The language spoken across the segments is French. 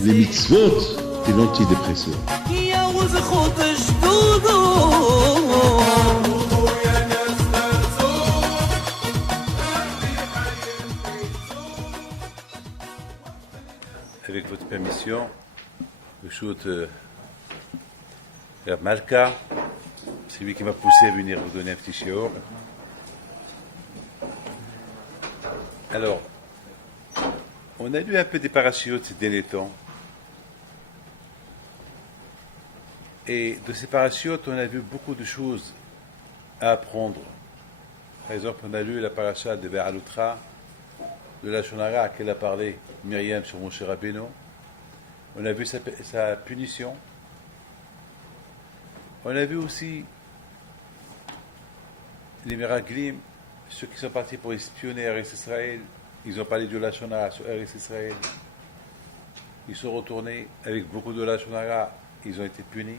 les mitzvot et l'antidépresseur. Avec votre permission, je shoot Rav Malka, c'est lui qui m'a poussé à venir vous donner un petit shiur. Alors, on a lu un peu des parachutes ces derniers temps. Et de ces parachutes, on a vu beaucoup de choses à apprendre. Par exemple, on a lu la paracha de Ve'alutra, de la Shonara à laquelle a parlé Myriam sur Moshe Rabbeinu. On a vu sa punition. On a vu aussi les Meraglim, ceux qui sont partis pour espionner Eretz Israël. Ils ont parlé de la Shonara sur Eretz Israël. Ils sont retournés avec beaucoup de la Shonara. Ils ont été punis.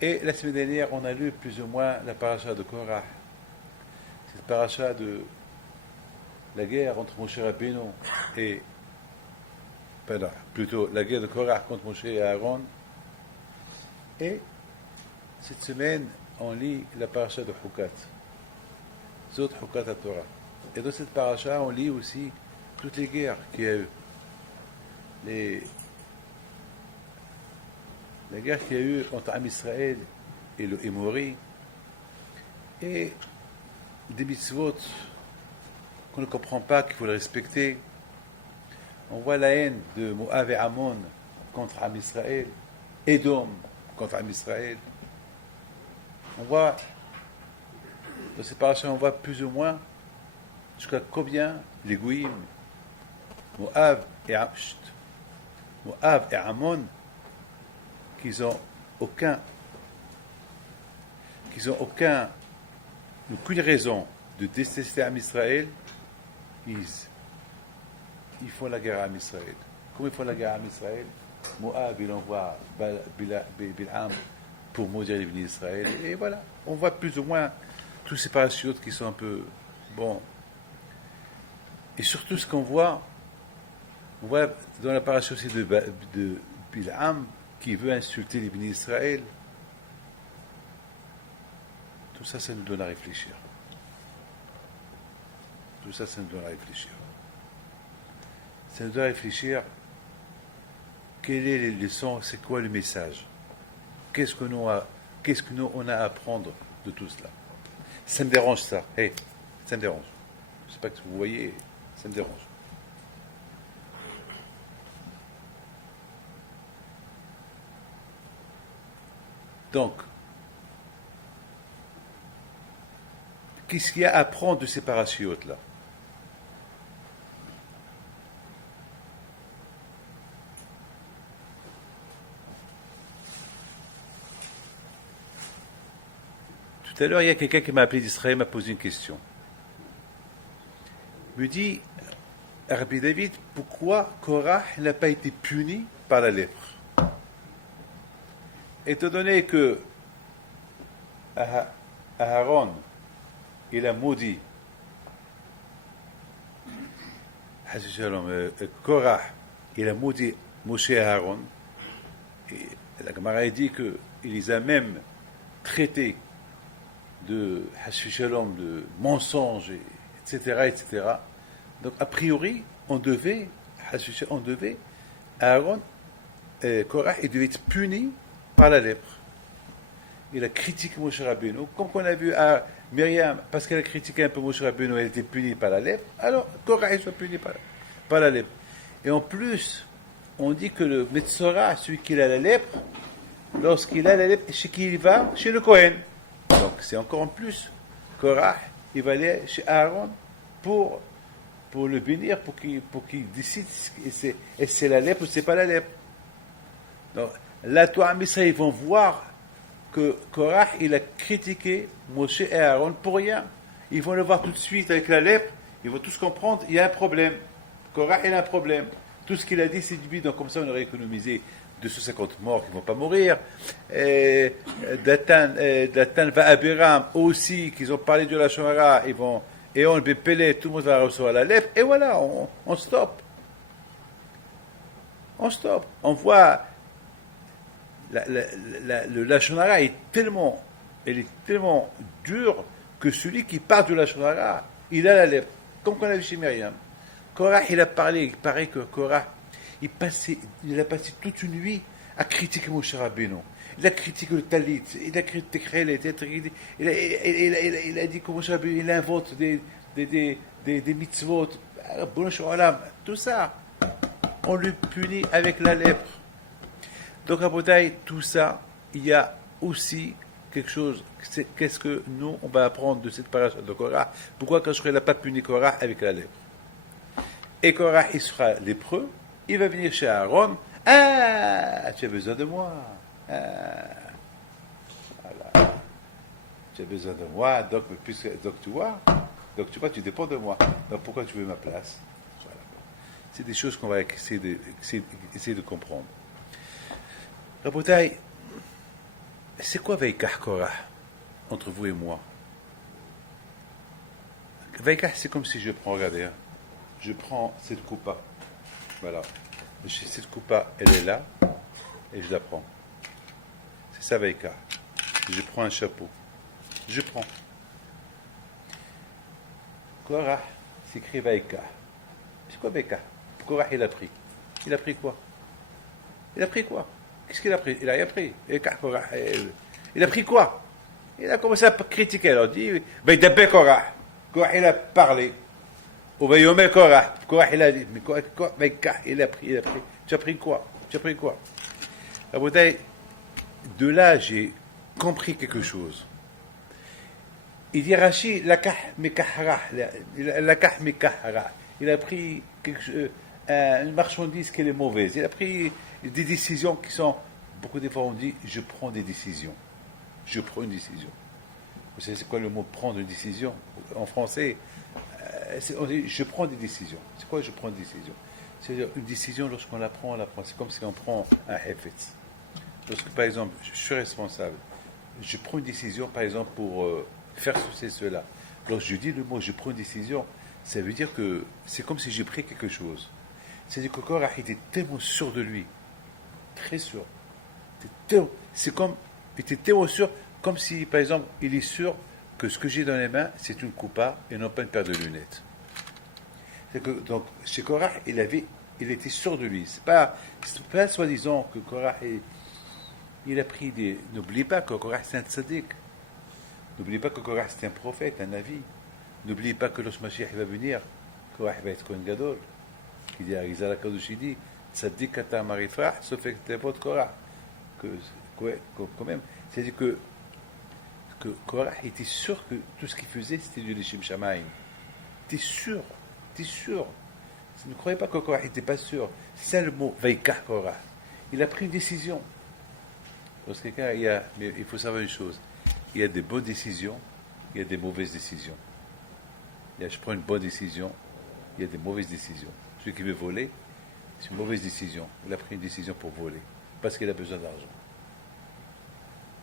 Et la semaine dernière, on a lu plus ou moins la paracha de Korah. Cette paracha de la guerre entre Moshe Rabbeinu et plutôt la guerre de Korah contre Moshe et Aaron. Et cette semaine, on lit la paracha de Hukat, Zot Hukat HaTorah. Et dans cette paracha, on lit aussi toutes les guerres qu'il y a eu. La guerre qu'il y a eu entre Am Israël et le Émori, et des mitzvot qu'on ne comprend pas, qu'il faut le respecter. On voit la haine de Moab et Ammon contre Am Israël, Édom contre Am Israël. On voit, dans ces parachutes, on voit plus ou moins jusqu'à combien les Goïm, Moab et Ammon, qu'ils ont aucune raison de détester Am Israël. Ils font la guerre à Am Israël. Comment ils font la guerre à Am Israël? Moab, il envoie Bil'am pour maudire les bénis d'Israël. Et voilà, on voit plus ou moins tous ces parachutes qui sont un peu bon. Et surtout, ce qu'on voit, on voit dans la parachute aussi de Bil'am qui veut insulter les bénis d'Israël. Tout ça, ça nous donne à réfléchir. Tout ça, ça nous donne à réfléchir. Ça nous doit réfléchir quelle est les leçons, c'est quoi le message, qu'est-ce que nous on a à apprendre de tout cela. Ça me dérange ça, ça me dérange. Je ne sais pas que vous voyez, ça me dérange. Donc, qu'est-ce qu'il y a à apprendre de ces parachutes-là? Tout à l'heure, il y a quelqu'un qui m'a appelé d'Israël, m'a posé une question. Il me dit, Rabbi David, pourquoi Korah n'a pas été puni par la lèpre? Étant donné que Aaron, il a maudit Korah, il a maudit Moshe et Aaron, et la Gemara dit qu'il les a même traités de Shalom, de mensonges, etc., etc. Donc, a priori, on devait Aaron, Korah, il devait être puni par la lèpre. Il a critiqué Moshe Rabbeinu, comme on a vu à Myriam, parce qu'elle a critiqué un peu Moshe Rabbeinu, elle était punie par la lèpre, alors Korah soit puni par la lèpre. Et en plus, on dit que le Metzora, celui qui a la lèpre, lorsqu'il a la lèpre, chez qui il va? Chez le Kohen. Donc c'est encore en plus. Korah, il va aller chez Aaron pour le bénir, pour qu'il décide si c'est la lèpre ou c'est pas la lèpre. Donc là, toi, Israël, ils vont voir que Korah, il a critiqué Moshe et Aaron pour rien. Ils vont le voir tout de suite avec la lèpre, ils vont tous comprendre, il y a un problème. Korah, il a un problème. Tout ce qu'il a dit, c'est du bidon. Comme ça, on aurait économisé 250 morts qui ne vont pas mourir. Datan va Abiram aussi, qu'ils ont parlé de la Shomara, ils vont et on le bépélé, tout le monde va recevoir la lèpre, et voilà, on stoppe. On stoppe. On voit le Lachon Hara est tellement dur que celui qui parle du Lachon Hara, il a la lèpre. Comme qu'on a vu chez Myriam. Korah, il a parlé, il paraît que Korah, il a passé toute une nuit à critiquer Moshe Rabbeinu. Il a critiqué le Talit, il a critiqué les têtes, il a dit que Moshe Rabbeinu, il invente des mitzvot, tout ça. On le punit avec la lèpre. Donc, à Botaï, tout ça, il y a aussi quelque chose. Qu'est-ce que nous, on va apprendre de cette paracha de Korah? Pourquoi quand je n'a pas puni Korah avec la lèpre? Et Korah, il sera lépreux, il va venir chez Aaron. Ah, tu as besoin de moi. Ah, voilà. Tu as besoin de moi, donc tu vois, tu dépends de moi. Donc pourquoi tu veux ma place? Voilà. C'est des choses qu'on va essayer de comprendre. Rabotai, c'est quoi Veikah Korah entre vous et moi? Veikah, c'est comme si je prends, regardez, hein, je prends cette coupa. Voilà. Cette coupa, elle est là, et je la prends. C'est ça Veikah. Je prends un chapeau. Je prends. Korah, c'est écrit Veikah. C'est quoi Veikah? Korah, il a pris. Il a pris quoi? Il a pris quoi? Qu'est-ce qu'il a pris? Il a rien pris. Il a pris quoi? Il a commencé à critiquer. Alors, il dit, Veidabé Korah. Korah, il a parlé. Ou Veillomé Korah. Korah, il a dit, mais quoi? Il a pris. Tu as pris quoi? La bouteille, de là, j'ai compris quelque chose. Il dit Rashi, la kah mekahara. Il a pris une marchandise qui est mauvaise. Il a pris des décisions qui sont. Beaucoup de fois on dit je prends des décisions. Je prends une décision. Vous savez c'est quoi le mot prendre une décision? En français, on dit je prends des décisions. C'est quoi je prends une décision? C'est-à-dire une décision lorsqu'on la prend, on la prend. C'est comme si on prend un hefetz. Lorsque par exemple je suis responsable, je prends une décision par exemple pour faire ceci, cela. Lorsque je dis le mot je prends une décision, ça veut dire que c'est comme si j'ai pris quelque chose. C'est-à-dire que Korah était tellement sûr de lui, très sûr. C'est comme, il était tellement sûr, comme si, par exemple, il est sûr que ce que j'ai dans les mains, c'est une coupa et non pas une paire de lunettes. Donc, chez Korah, il était sûr de lui. C'est pas soi-disant que Korah, il a pris des. N'oubliez pas que Korah, c'est un tzaddik. N'oubliez pas que Korah, c'est un prophète, un avis. N'oubliez pas que lorsque Mashiach va venir, Korah va être Kohen Gadol. Qui dit à Rizal HaKadosh, il dit tzaddik ata marifrah, sauf que t'es votre Korah. Quand même, c'est-à-dire que Korah était sûr que tout ce qu'il faisait, c'était du Lishim Shamaim. T'es sûr. Ne croyez pas que Korah n'était pas sûr. C'est ça le mot, Veikah Korah. Il a pris une décision. Parce que mais il faut savoir une chose. Il y a des bonnes décisions, il y a des mauvaises décisions. Je prends une bonne décision, il y a des mauvaises décisions. Celui qui veut voler, c'est une mauvaise décision. Il a pris une décision pour voler. Parce qu'il a besoin d'argent.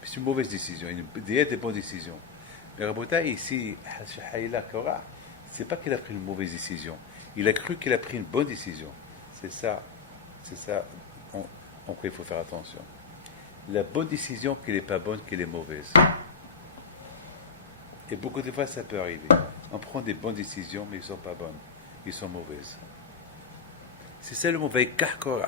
C'est une mauvaise décision. Il y a des bonnes décisions. Mais Rabota, ici, Korah, c'est pas qu'il a pris une mauvaise décision. Il a cru qu'il a pris une bonne décision. C'est ça. En quoi il faut faire attention. La bonne décision, qu'elle n'est pas bonne, qu'elle est mauvaise. Et beaucoup de fois, ça peut arriver. On prend des bonnes décisions, mais ils ne sont pas bonnes. Ils sont mauvaises. C'est ça le mot Veikah Korah.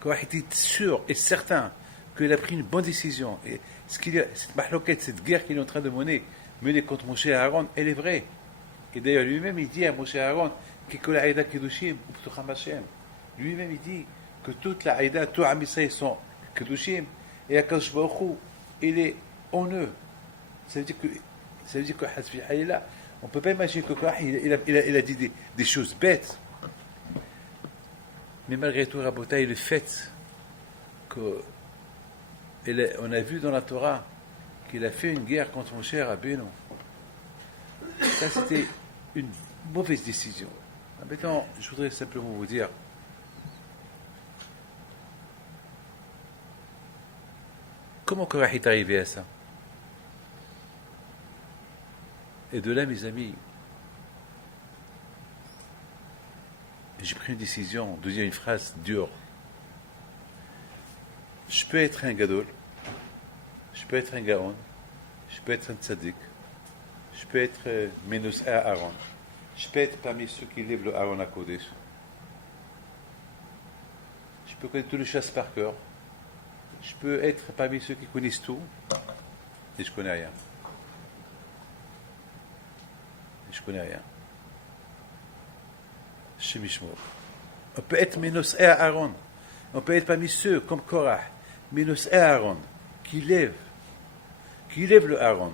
Korah était sûr et certain qu'il a pris une bonne décision. Et cette mahloquette, cette guerre qu'il est en train de mener contre Moshe et Aaron, elle est vraie. Et d'ailleurs, lui-même, il dit à Moshe et Aaron, lui-même, il dit que toute la Aïda, tous les Israël sont Kedushim, et Akadosh Baruch Hu, il est en eux. Ça veut dire que Hasbi Hayla, on ne peut pas imaginer que Korah, il a dit des choses bêtes. Mais malgré tout, Rabotai, le fait qu'on a vu dans la Torah qu'il a fait une guerre contre Moshe Rabbeinu, ça c'était une mauvaise décision. Maintenant, je voudrais simplement vous dire, comment Korah est arrivé à ça? Et de là, mes amis, j'ai pris une décision de dire une phrase dure. Je peux être un gadol, je peux être un gaon, je peux être un tzaddik, je peux être Menos Aaron, je peux être parmi ceux qui lèvent le Aaron à Kodesh. Je peux connaître tous les chasses par cœur. Je peux être parmi ceux qui connaissent tout, et je connais rien. Je connais rien. Shemishmor. On peut être Menos Aaron. On peut être parmi ceux comme Korah, Menos Aaron, qui lève le Aaron.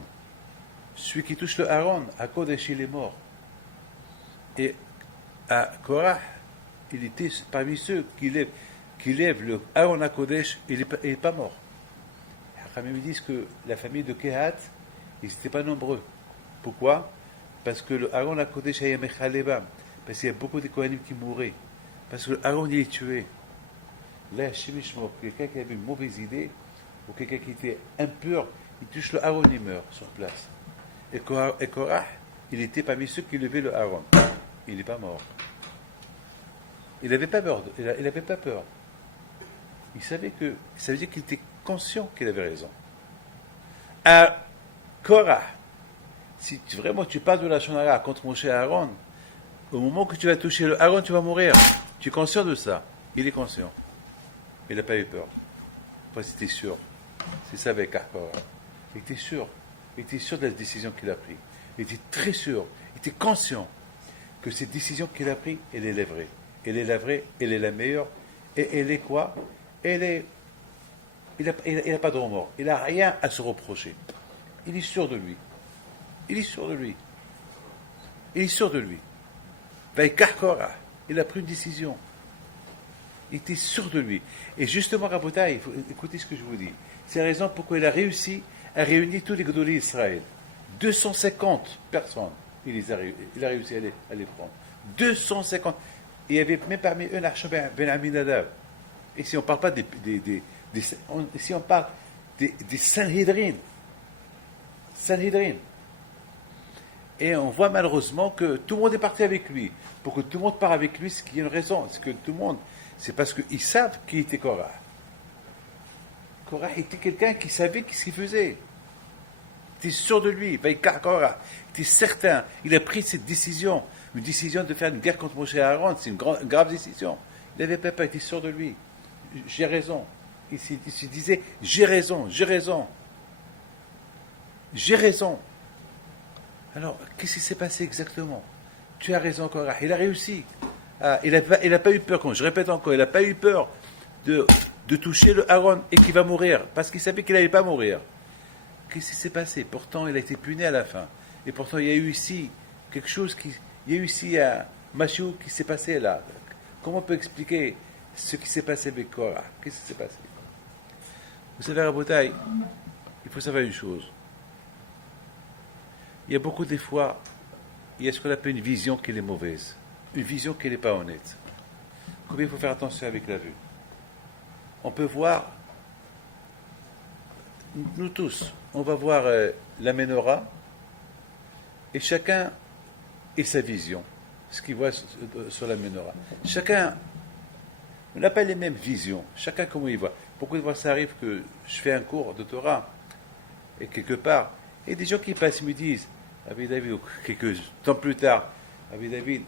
Celui qui touche le Aaron, à Kodesh, il est mort. Et à Korah, il était parmi ceux qui lèvent le Aaron à Kodesh, il n'est pas mort. Les me disent que la famille de Kehat, ils n'étaient pas nombreux. Pourquoi? Parce que le Aaron à Kodesh, il y a Mechaleba. Parce qu'il y a beaucoup de Kohanim qui mouraient. Parce que le Aaron, il est tué. Là, Shemishmor, quelqu'un qui avait une mauvaise idée, ou quelqu'un qui était impur, il touche le Aaron, il meurt sur place. Et Korah, il était parmi ceux qui levaient le Aaron. Il n'est pas mort. Il n'avait pas peur. Il n'avait pas peur. Il savait que, ça veut dire qu'il était conscient qu'il avait raison. À Korah, si vraiment tu parles de la Shonara contre Moshe et Aaron, au moment que tu vas toucher le Aaron, tu vas mourir. Tu es conscient de ça. Il est conscient. Il n'a pas eu peur. Parce qu'il était sûr. C'est ça avec Korah. Il était sûr. Il était sûr de la décision qu'il a prise. Il était très sûr. Il était conscient que cette décision qu'il a prise, elle est la vraie. Elle est la vraie, elle est la meilleure. Et elle est quoi? Elle est... Il n'a pas de remords. Il n'a rien à se reprocher. Il est sûr de lui. Il est sûr de lui. Il est sûr de lui. Korah, il a pris une décision. Il était sûr de lui. Et justement, Rabotai, il faut écouter ce que je vous dis. C'est la raison pourquoi il a réussi à réunir tous les Gedolés d'Israël. 250 personnes. Il a réussi à les prendre. 250. Et il y avait même parmi eux Nachshon ben Aminadab. Et si on ne parle pas si on parle des Sanhedrin. Sanhedrin. Et on voit malheureusement que tout le monde est parti avec lui. Pour que tout le monde parte avec lui, c'est qu'il y a une raison. C'est parce qu'ils savent qui était Korah. Korah était quelqu'un qui savait ce qu'il faisait. Il était sûr de lui. Korah était certain. Il a pris cette décision. Une décision de faire une guerre contre Moshe et Aaron. C'est une grave décision. Il n'avait pas été sûr de lui. J'ai raison. Il se disait, j'ai raison. Alors, qu'est-ce qui s'est passé exactement? Tu as raison, Korah. Il a réussi. Il n'a pas eu peur, je répète encore, il n'a pas eu peur de toucher le Aaron et qu'il va mourir, parce qu'il savait qu'il n'allait pas mourir. Qu'est-ce qui s'est passé? Pourtant, il a été puni à la fin. Et pourtant, il y a eu ici quelque chose il y a eu ici un Mashiach qui s'est passé là. Comment on peut expliquer ce qui s'est passé avec Korah? Qu'est-ce qui s'est passé? Vous savez, Rabotai, il faut savoir une chose. Il y a beaucoup de fois, il y a ce qu'on appelle une vision qui est mauvaise. Une vision qui n'est pas honnête. Combien il faut faire attention avec la vue? On peut voir, nous tous, on va voir la menorah, et chacun a sa vision, ce qu'il voit sur la menorah. Chacun, on n'a pas les mêmes visions, chacun comment il voit. Beaucoup de fois ça arrive que je fais un cours de Torah, et quelque part, et des gens qui passent me disent, Rabbi David, ou quelques temps plus tard, Rabbi David,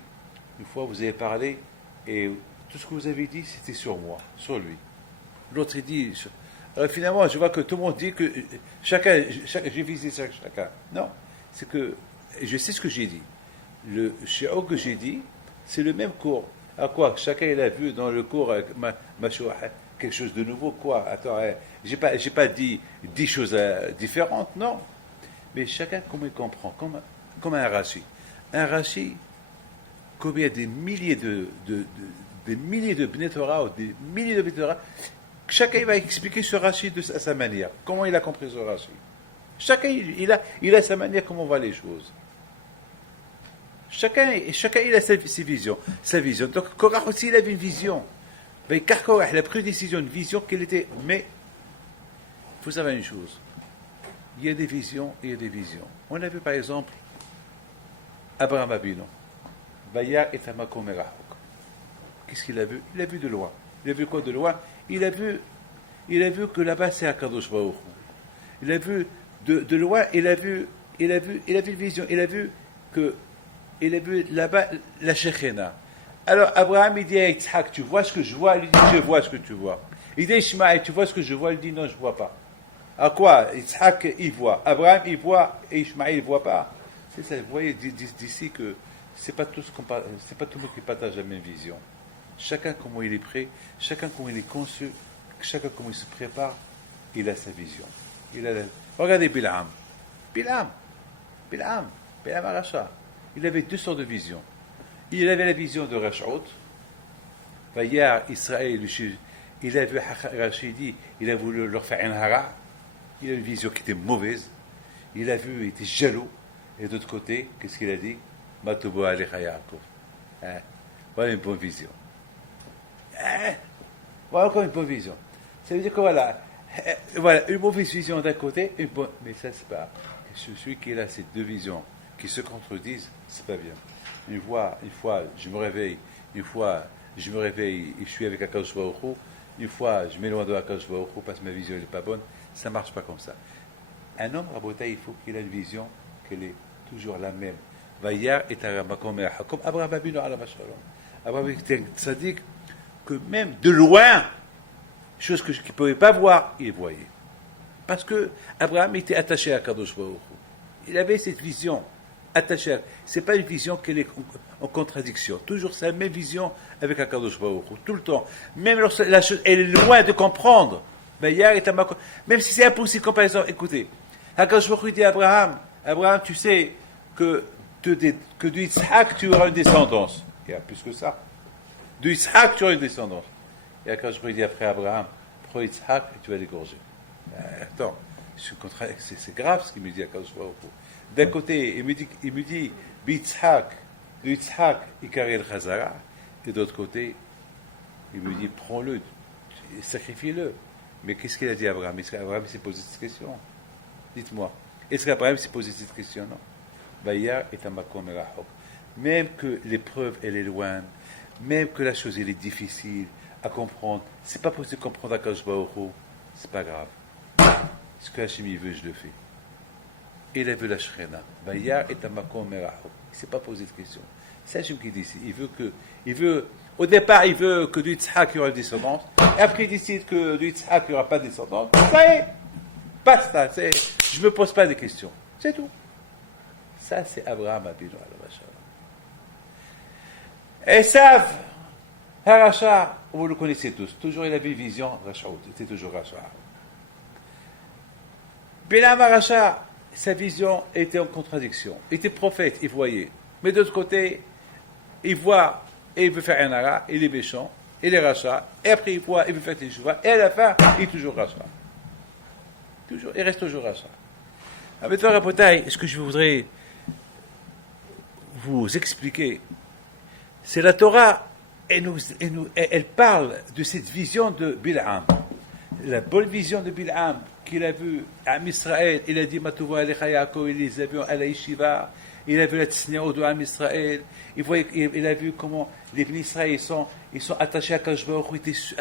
une fois vous avez parlé, et tout ce que vous avez dit, c'était sur moi, sur lui. L'autre, il dit, finalement, je vois que tout le monde dit que chacun j'ai visé chacun. Non, c'est que, je sais ce que j'ai dit. Le shiur que j'ai dit, c'est le même cours. À quoi? Chacun, il a vu dans le cours, quelque chose de nouveau, quoi? Attends, j'ai pas dit 10 choses différentes, non. Mais chacun, comment il comprend, comme un Rashi. Un Rashi, comme il y a des milliers de Bnei Torah, ou des milliers de Bnei Torah, chacun va expliquer ce Rashi à sa manière. Comment il a compris ce Rashi. Chacun, il a sa manière, comment on voit les choses. Chacun il a ses visions, sa vision. Donc, Korah aussi, il avait une vision. Car Korah, il a pris une décision, une vision qu'elle était... Mais, il faut savoir une chose. Il y a des visions et il y a des visions. On a vu, par exemple, Abraham Avinu. Vaya et Tamakom Merahok. qu'est-ce qu'il a vu? Il a vu de loin. Il a vu quoi de loin? Il a vu que là-bas c'est Akadosh Baruch Hu. Il a vu de loin, il a vu une vision, il a vu là-bas la Shekhinah. Alors Abraham il dit à Yitzhak, tu vois ce que je vois? Il dit, je vois ce que tu vois. Il dit Ishmaël, tu vois ce que je vois? Il dit non, je ne vois pas. À quoi? Yitzhak il voit, Abraham il voit et Ishmaël il ne voit pas. C'est ça, vous voyez d'ici que c'est pas tout le monde qui partage la même vision. Chacun comment il est prêt, chacun comment il est conçu, chacun comment il se prépare, il a sa vision. Regardez Bilam Aracha. Il avait deux sortes de visions. Il avait la vision de Rash'out. Hier, Israël, il a vu Rachidi, il a voulu leur faire un hara. Il a une vision qui était mauvaise. Il a vu, il était jaloux. Et d'autre côté, qu'est-ce qu'il a dit? Matoubo Alecha Yaakov. Voilà une bonne vision. Voilà encore une bonne vision. Ça veut dire que voilà, une mauvaise vision d'un côté, mais ça c'est pas. Celui qui a ces deux visions qui se contredisent, c'est pas bien. Une fois, je me réveille, et je suis avec Akadosh Baruch Hu. Une fois, je m'éloigne de Akadosh Baruch Hu parce que ma vision n'est pas bonne. Ça marche pas comme ça. Un homme, Rabotai, il faut qu'il ait une vision qu'elle est toujours la même. Vayar et Aramakom et Hakom. Abraham Abinu ala Mashalom. Abraham était un tzaddik que même de loin, chose qu'il ne pouvait pas voir, il voyait. Parce que Abraham était attaché à Kadosh Baruch Hu. Il avait cette vision attachée. Ce n'est pas une vision qui est en contradiction. Toujours c'est la même vision avec Kadosh Baruch Hu. Tout le temps. Même lorsque la chose elle est loin de comprendre. Même si c'est impossible, comme par exemple, écoutez, Kadosh Baruch Hu dit à Abraham, tu sais que de Yitzhak tu auras une descendance. Il y a plus que ça. De Yitzhak tu auras une descendance. Et Kadosh Baruch Hu dit après Abraham, prends Yitzhak et tu vas l'égorger. Attends, c'est grave ce qu'il me dit à Kadosh Baruch Hu. D'un côté, il me dit, de Yitzhak, Ikari el Chazara, et d'autre côté, il me dit, prends-le, sacrifie-le. Mais qu'est-ce qu'il a dit à Abraham? Est-ce qu'Abraham s'est posé cette question? Dites-moi. Est-ce qu'Abraham s'est posé cette question? Non. Bayar est un makom erachok. Même que l'épreuve, elle est loin, même que la chose, elle est difficile à comprendre, c'est pas possible de comprendre à Kadosh Baruch Hu, c'est pas grave. Ce que Hachem il veut, je le fais. Il a vu la Shekhinah. Bayar est un makom erachok. Il ne s'est pas posé de question. C'est Hachem qui dit ici. Au départ, il veut que de Yitzhak il y aura une descendance. Et après, il décide que de Yitzhak il n'y aura pas de descendance. Ça y est. Basta. Je ne me pose pas de questions. C'est tout. Ça, c'est Abraham Abinu ala Esav, Haracha, vous le connaissez tous. Toujours, il avait une vision. Rachaout. Il était toujours Racha. Bilam Haracha, sa vision était en contradiction. Il était prophète, il voyait. Mais de l'autre côté, il voit et il veut faire un hara, il est méchant, il est rachat, et après il voit, il veut faire teshuva, et à la fin, il est toujours rachat. Il reste toujours rachat. Avec toi, Rabotai, ce que je voudrais vous expliquer, c'est la Torah, elle parle de cette vision de Bil'am. La bonne vision de Bil'am, qu'il a vue à Israël, il a dit Matouva Alecha Yaakov, il les a vus à la Yeshiva, il a vu la Tzniaot de Am Israël, il a vu comment les Bnei Israël ils sont attachés à Kadosh Baruch Hu.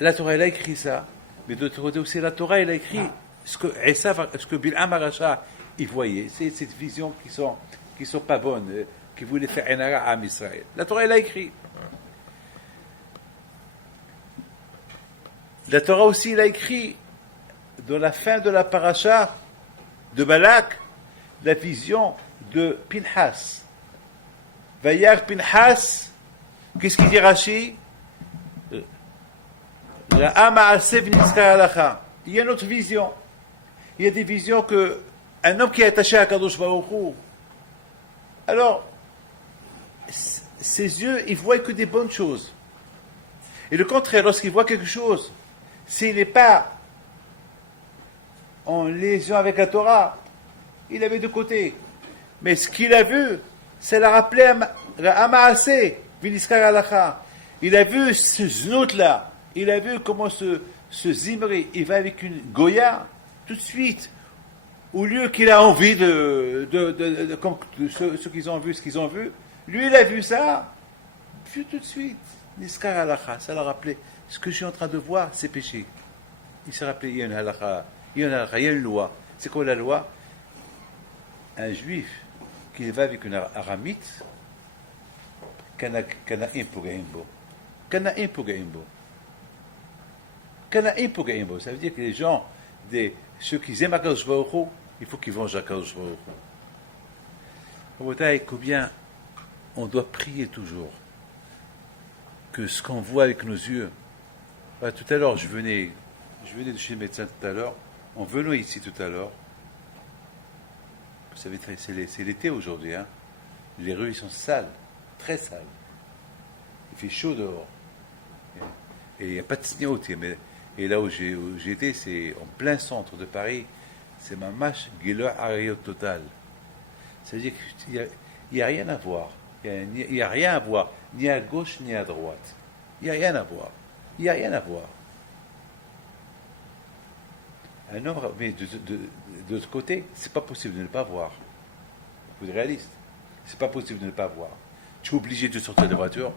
La Torah, elle a écrit ça, mais de l'autre côté aussi, la Torah, elle a écrit ce que Bil'am Aracha, il voyait. C'est cette vision qui sont pas bonnes, qui voulaient faire un hara à Am Israël. La Torah, elle a écrit. La Torah aussi, elle a écrit dans la fin de la paracha de Balak, la vision de Pinhas. Vayar Pinhas, qu'est-ce qu'il dit Rashi? La Ama'aseh v'nitzka halacha. Il y a une autre vision. Il y a des visions que un homme qui est attaché à Kadosh Baruch Hu, alors ses yeux, ils voient que des bonnes choses. Et le contraire, lorsqu'il voit quelque chose, s'il n'est pas en liaison avec la Torah, il avait deux côtés. Mais ce qu'il a vu, ça l'a rappelé à Ama'aseh, v'nitzka halacha. Il a vu ce znout-là. Il a vu comment ce Zimri, il va avec une Goya, tout de suite. Au lieu qu'il a envie comme ceux qui ont vu ce qu'ils ont vu, lui, il a vu ça, puis tout de suite. Niskar halakha, ça l'a rappelé. Ce que je suis en train de voir, c'est péché. Il s'est rappelé, il y a une halakha, il y a une halakha, il y a une loi. C'est quoi la loi? Un juif qui va avec une aramite, kana'im pugaimbo. Kana'im pugaimbo. Kana'im pugaimbo. Ça veut dire que les gens, ceux qui aiment Akadosh Baruch Hu, il faut qu'ils vengent Akadosh Baruch Hu. Combien on doit prier toujours que ce qu'on voit avec nos yeux. Tout à l'heure, je venais de chez le médecin tout à l'heure, en venant ici tout à l'heure. Vous savez, c'est l'été aujourd'hui, hein. Les rues, ils sont sales, très sales. Il fait chaud dehors. Et il n'y a pas de sniout. Et là où j'ai été, c'est en plein centre de Paris. C'est ma mâche Gilor Ariot total. C'est-à-dire qu'il n'y a rien à voir. Il n'y a rien à voir, ni à gauche ni à droite. Il n'y a rien à voir. Il n'y a rien à voir. Un homme, mais de l'autre côté, c'est pas possible de ne pas voir. Vous êtes réaliste. C'est pas possible de ne pas voir. Tu es obligé de sortir de la voiture,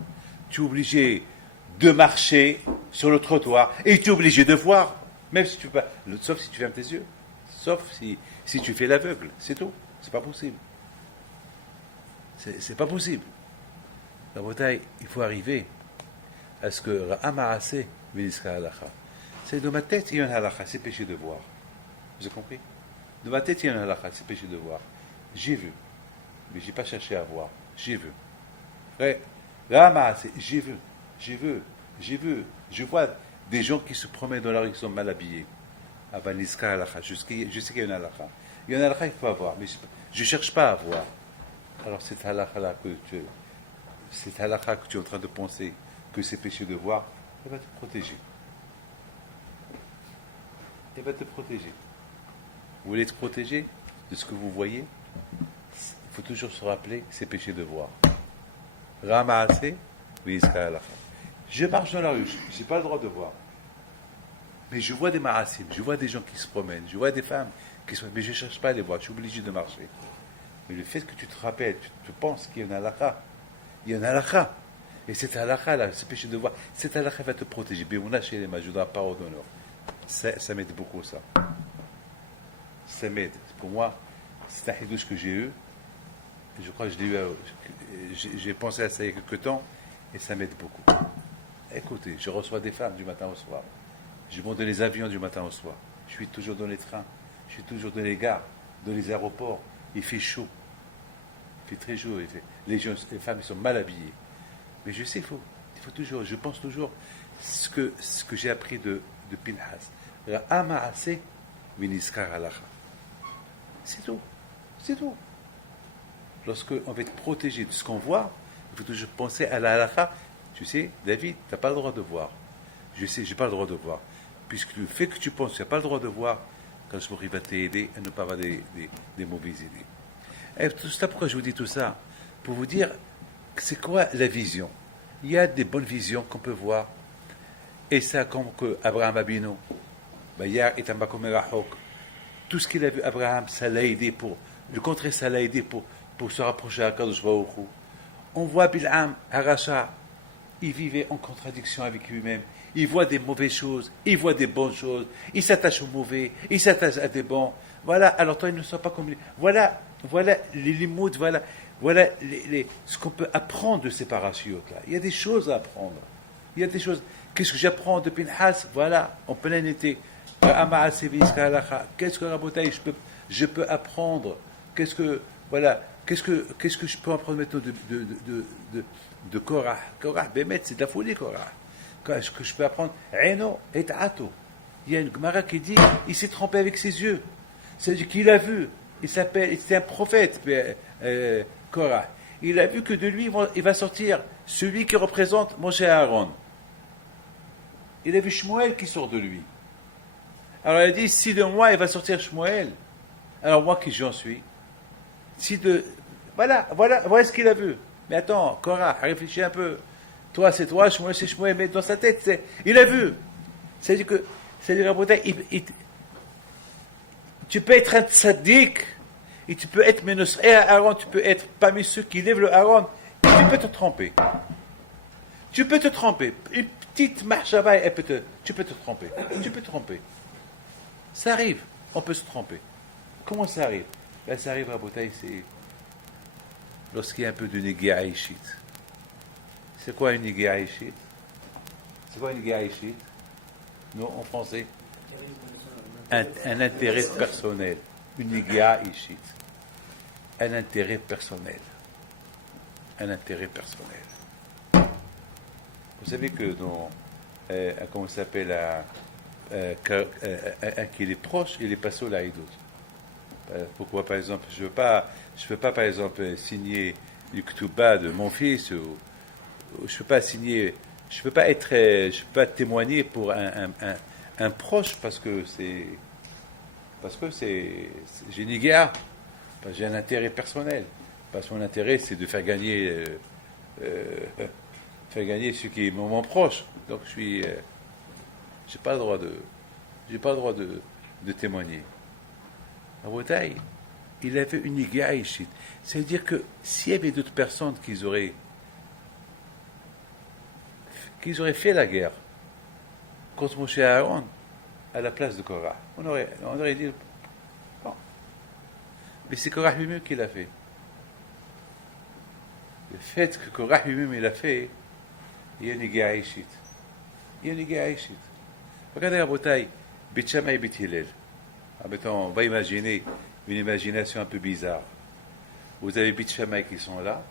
tu es obligé de marcher sur le trottoir, et tu es obligé de voir, même si tu peux pas, sauf si tu fermes tes yeux, sauf si tu fais l'aveugle, c'est tout. C'est pas possible. C'est pas possible. La bataille, il faut arriver à ce que Ra'ama'ase v'niska halakha. C'est de ma tête, il y a un halakha, c'est péché de voir. Vous avez compris? De ma tête, il y a un halakha, c'est péché de voir. J'ai vu, mais j'ai pas cherché à voir. J'ai vu. Ra'ama'ase, j'ai vu. Je vois des gens qui se promènent dans la rue qui sont mal habillés. Avant niska halakha, je sais qu'il y a un halakha. Il y a un halakha qu'il faut avoir, mais je cherche pas à voir. Alors cette halakha-là que tu es en train de penser que c'est péché de voir, elle va te protéger. Elle va te protéger. Vous voulez être protégé de ce que vous voyez? Il faut toujours se rappeler que c'est péché de voir. Rama'ase, v'niska halakha. Je marche dans la rue, je n'ai pas le droit de voir. Mais je vois des marasim, je vois des gens qui se promènent, je vois des femmes qui se promènent, mais je ne cherche pas à les voir, je suis obligé de marcher. Mais le fait que tu te rappelles, tu penses qu'il y a un halakha, il y a un halakha. Et cette halakha-là, ce péché de voir, cette halakha va te protéger. Béouna chez les mains, je dois la parole d'honneur. Ça m'aide beaucoup, ça. Ça m'aide. Pour moi, c'est un hidouche que j'ai eu. Et je crois que je l'ai eu, j'ai pensé à ça il y a quelque temps, et ça m'aide beaucoup. Écoutez, je reçois des femmes du matin au soir. Je monte dans les avions du matin au soir. Je suis toujours dans les trains. Je suis toujours dans les gares, dans les aéroports. Il fait chaud. Il fait très chaud. Les femmes ils sont mal habillées. Mais je sais, il faut toujours, je pense toujours ce que j'ai appris de Pinhas. Ra'ama'ase v'niska halakha. C'est tout. C'est tout. Lorsqu'on va être protégé de ce qu'on voit, il faut toujours penser à la halakha. Tu sais, David, tu n'as pas le droit de voir. Je sais, je n'ai pas le droit de voir. Puisque le fait que tu penses que tu n'as pas le droit de voir, quand je va t'aider à ne pas avoir des mauvaises idées. Et tout ça, pourquoi je vous dis tout ça? Pour vous dire, c'est quoi la vision? Il y a des bonnes visions qu'on peut voir. Et ça, comme que Abraham Abino, tout ce qu'il a vu, Abraham, ça l'a aidé pour, le contraire, ça l'a aidé pour se rapprocher à Kadosh Baruch Hu. On voit Bil'am, Harasha, il vivait en contradiction avec lui-même. Il voit des mauvaises choses, il voit des bonnes choses, il s'attache aux mauvais, il s'attache à des bons. Voilà, alors toi, il ne soit pas comme lui. Voilà les limoutes, voilà ce qu'on peut apprendre de ces parachutes-là. Il y a des choses à apprendre. Il y a des choses. Qu'est-ce que j'apprends de Pinhas? Voilà, en plein été. Qu'est-ce que Rabotaï, je peux apprendre? Qu'est-ce que je peux apprendre maintenant de Korah? Korah, Bémet, c'est de la folie, Korah. Qu'est-ce que je peux apprendre? Eno et Ato. Il y a une Gemara qui dit, il s'est trompé avec ses yeux. C'est-à-dire qu'il a vu. C'est un prophète, Korah. Il a vu que de lui, il va sortir celui qui représente Moshe et Aaron. Il a vu Shmuel qui sort de lui. Alors il a dit, si de moi, il va sortir Shmuel, alors moi qui j'en suis? Voilà ce qu'il a vu. Mais attends, Korah, réfléchis un peu. Toi, c'est toi, Shmuel, c'est Shmuel, mais dans sa tête, il a vu. C'est-à-dire que, tu peux être un tzaddik, et tu peux être menosré à Aaron, tu peux être parmi ceux qui lèvent le Aaron, et tu peux te tromper. Tu peux te tromper. Une petite marchava, tu peux te tromper. Tu peux te tromper. Ça arrive. On peut se tromper. Comment ça arrive? Ben, ça arrive à Botaï, c'est lorsqu'il y a un peu de négia ishit. C'est quoi une négia ishit? C'est quoi une négia ishit? Nous, en français, un intérêt personnel. Une négia ishit. Un intérêt personnel. Un intérêt personnel. Vous savez que dans, comment ça s'appelle, un qui est proche, il est passé au laïdout. Pourquoi, par exemple, je veux pas, par exemple, signer du Ktuba de mon fils, ou je peux pas signer, je peux pas témoigner pour un proche parce que j'ai une guerre, parce que j'ai un intérêt personnel. Parce que mon intérêt, c'est de faire gagner ce qui est mon proche. Donc j'ai pas le droit de témoigner. À Botaï, il avait une iguia ishit. C'est-à-dire que s'il y avait d'autres personnes qui auraient fait la guerre contre Moshe et Aaron à la place de Korah, on aurait dit bon. Mais c'est Korah lui-même qui l'a fait. Le fait que Korah lui-même il l'a fait, il y a une iguia ishit. Il y a une iguia ishit. Regardez à Botaï, Beit Shammai et Beit Hillel. On va imaginer une imagination un peu bizarre. Vous avez Beit Shammai qui sont là,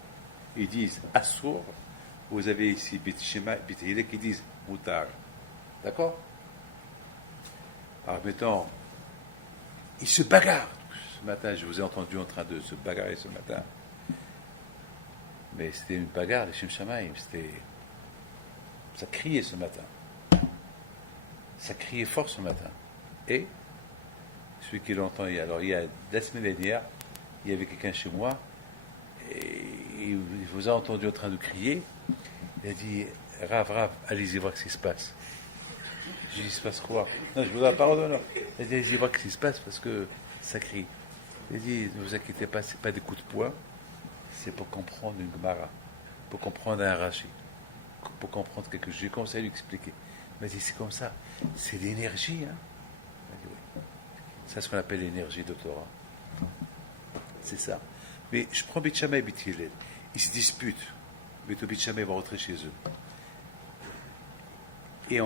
ils disent Assour. Vous avez ici Beit Shammai, Beit Hillel qui disent Moutar. D'accord? Alors mettons, ils se bagarrent. Ce matin, je vous ai entendu en train de se bagarrer ce matin. Mais c'était une bagarre, les Shem Shammai. Ça criait ce matin. Ça criait fort ce matin. Et celui qui l'entend, alors il y a la semaine dernière, il y avait quelqu'un chez moi, et il vous a entendu en train de crier, il a dit, Rav, allez-y voir ce qui se passe. J'ai dit, il se passe quoi? Non, je vous donne la parole d'honneur. Il a dit, allez-y voir ce qui se passe parce que ça crie. Il a dit, ne vous inquiétez pas, c'est pas des coups de poing, c'est pour comprendre une Gemara, pour comprendre un Rashi, pour comprendre quelque chose. J'ai commencé à lui expliquer. Il m'a dit, c'est comme ça, c'est l'énergie, hein. C'est ce qu'on appelle l'énergie de Torah. C'est ça. Mais je prends Beit Shammai et Beit Hillel. Ils se disputent. Beit Shammai va rentrer chez eux. Et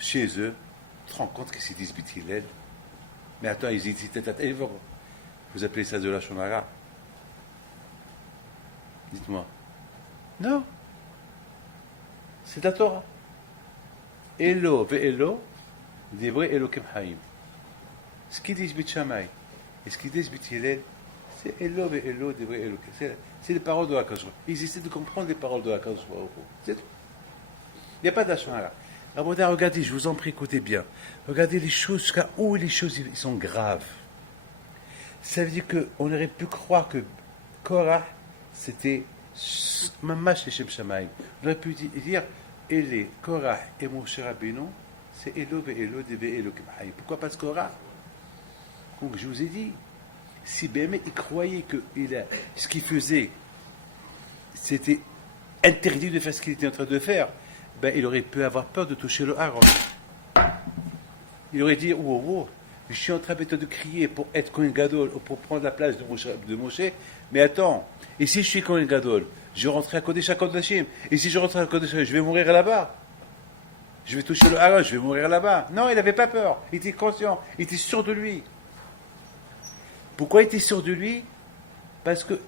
chez eux, tu te rends compte qu'ils se disent Beit Hillel. Mais attends, ils disent vous appelez ça de la Shonara? Dites-moi. Non. C'est la Torah. Elo ve'elo, divrei Elokim Haim. Ce qu'ils disent Beit Shammai et ce qu'ils disent Beit Hillel, c'est Elo ve'elo, divrei Elokim. C'est les paroles de la Kadosh. Ils essaient de comprendre les paroles de la Kadosh. C'est tout. Il n'y a pas d'Ashonara. Alors, regardez, je vous en prie, écoutez bien. Regardez les choses, jusqu'à où les choses ils sont graves. Ça veut dire qu'on aurait pu croire que Korah, c'était Mamash et Shem Shammai. On aurait pu dire, Ele, Korah et Moshe Rabbeinu, c'est Elo ve'elo, divrei Elokim Haim. Pourquoi pas Korah? Donc, je vous ai dit, si Béhémet, il croyait que ce qu'il faisait, c'était interdit de faire ce qu'il était en train de faire, ben, il aurait pu avoir peur de toucher le Aaron. Il aurait dit, oh, je suis en train de crier pour être Kohen Gadol, pour prendre la place de Moshe, mais attends, et si je suis Kohen Gadol, je rentrerai à Kodesh HaKodashim, et si je rentre à Kodesh, je vais mourir là-bas. Je vais toucher le Aaron, je vais mourir là-bas. Non, il n'avait pas peur, il était conscient, il était sûr de lui. Pourquoi il était sûr de lui? Parce que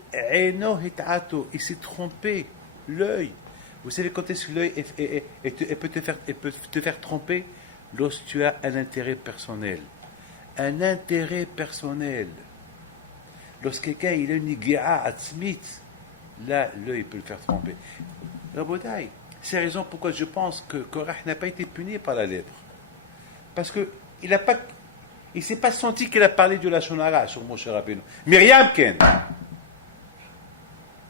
il s'est trompé, l'œil. Vous savez quand est-ce que l'œil peut te faire tromper? Lorsque tu as un intérêt personnel. Un intérêt personnel. Lorsque quelqu'un il a une iguéa atzmit, là, l'œil peut le faire tromper. Rabotai, c'est la raison pourquoi je pense que Korah n'a pas été puni par la lèpre. Parce que il ne s'est pas senti qu'il a parlé de la Shonara sur Moshe Rabbeinu. Myriam, Ken.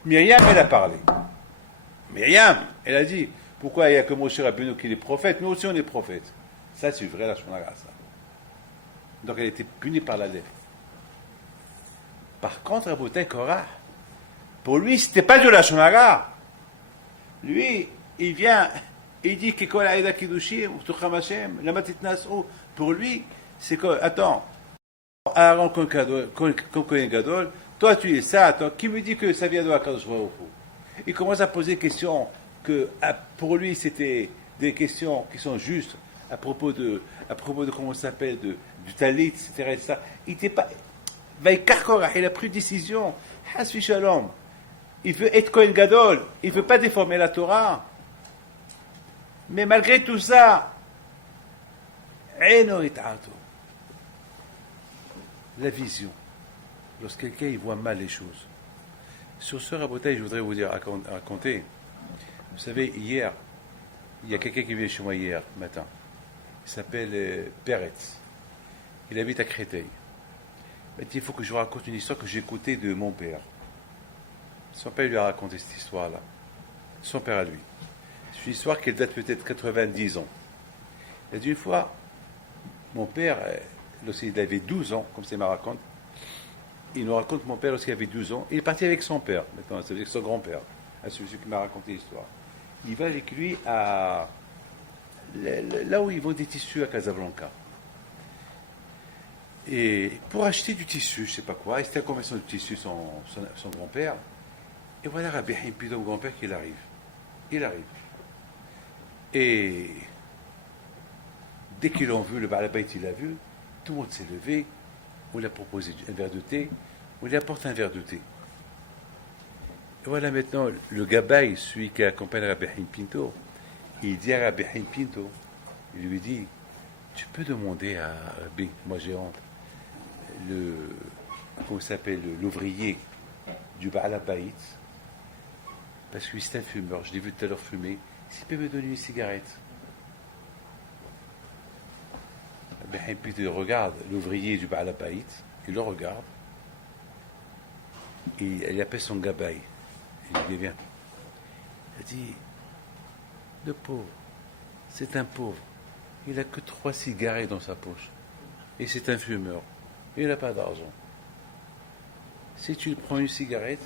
Myriam, elle a parlé. Myriam, elle a dit, pourquoi il n'y a que Moshe Rabbeinu qui est prophète? Nous aussi, on est prophètes. Ça, c'est vrai, la Shonara, ça. Donc, elle a été punie par la lèpre. Par contre, Rabotai Korah, pour lui, c'était pas de la Shonara. Lui, il vient, il dit que Kol Aïda Kiddushim, ou Tucham Hashem, la Matit Nas'u, pour lui, c'est que, attends, Aaron comme Kohen Gadol, toi tu es ça, toi, qui me dit que ça vient de Hakadosh Baruch Hu? Il commence à poser des questions que, pour lui, c'était des questions qui sont justes à propos de comment ça s'appelle, du talit, etc. etc. Il n'était pas. Vaikar Korach, il a pris une décision. Hasvi Shalom. Il veut être Kohen Gadol. Il ne veut pas déformer la Torah. Mais malgré tout ça, Eno Ita'ato. La vision. Lorsque quelqu'un il voit mal les choses. Sur ce rabotage, je voudrais vous dire, raconter. Vous savez, hier, il y a quelqu'un qui vient chez moi hier matin. Il s'appelle Peretz. Il habite à Créteil. Il m'a dit, il faut que je vous raconte une histoire que j'ai écoutée de mon père. Son père lui a raconté cette histoire-là. Son père à lui. C'est une histoire qui date peut-être 90 ans. Il a dit une fois, mon père, lorsqu'il avait 12 ans, comme ça il me raconte, il nous raconte mon père lorsqu'il avait 12 ans, il est parti avec son père, maintenant, c'est avec son grand-père, à celui qui m'a raconté l'histoire. Il va avec lui à là où ils vendent des tissus à Casablanca. Et pour acheter du tissu, je ne sais pas quoi, c'était un commerçant de tissu, son grand-père. Et voilà Rabbi Haim Pidot, grand-père, qui arrive. Il arrive. Et dès qu'ils l'ont vu, le Baal Bayt, il l'a vu, tout le monde s'est levé, on lui a proposé un verre de thé, on lui apporte un verre de thé. Et voilà maintenant, le Gabaï, celui qui accompagne Rabbi Haim Pinto, il dit à Rabbi Haim Pinto, il lui dit, tu peux demander à Rabbi, moi j'ai honte, comment s'appelle, l'ouvrier du Baal Bayt, parce que lui c'est un fumeur, je l'ai vu tout à l'heure fumer, s'il peut me donner une cigarette. Rabbi Haim Pinto regarde l'ouvrier du Baal Bayt, il le regarde, et il appelle son Gabaï. Il lui dit, viens. Il dit, le pauvre, c'est un pauvre. Il n'a que 3 cigarettes dans sa poche. Et c'est un fumeur. Il n'a pas d'argent. Si tu prends une cigarette,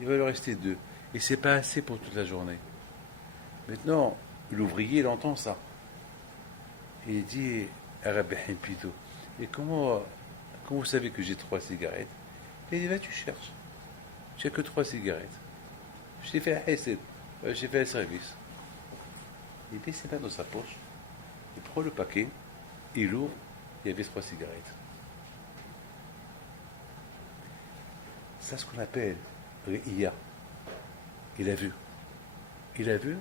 il va lui rester 2. Et c'est pas assez pour toute la journée. Maintenant, l'ouvrier, il entend ça. Et il dit à Rabbi Haim Pinto, et comment vous savez que j'ai 3 cigarettes? Il dit, va, tu cherches. J'ai que 3 cigarettes. Je t'ai fait un hesed, j'ai fait un service. Il met ses mains dans sa poche, il prend le paquet, il ouvre, il y avait 3 cigarettes. C'est ce qu'on appelle Re'iyah. Il a vu. Il a vu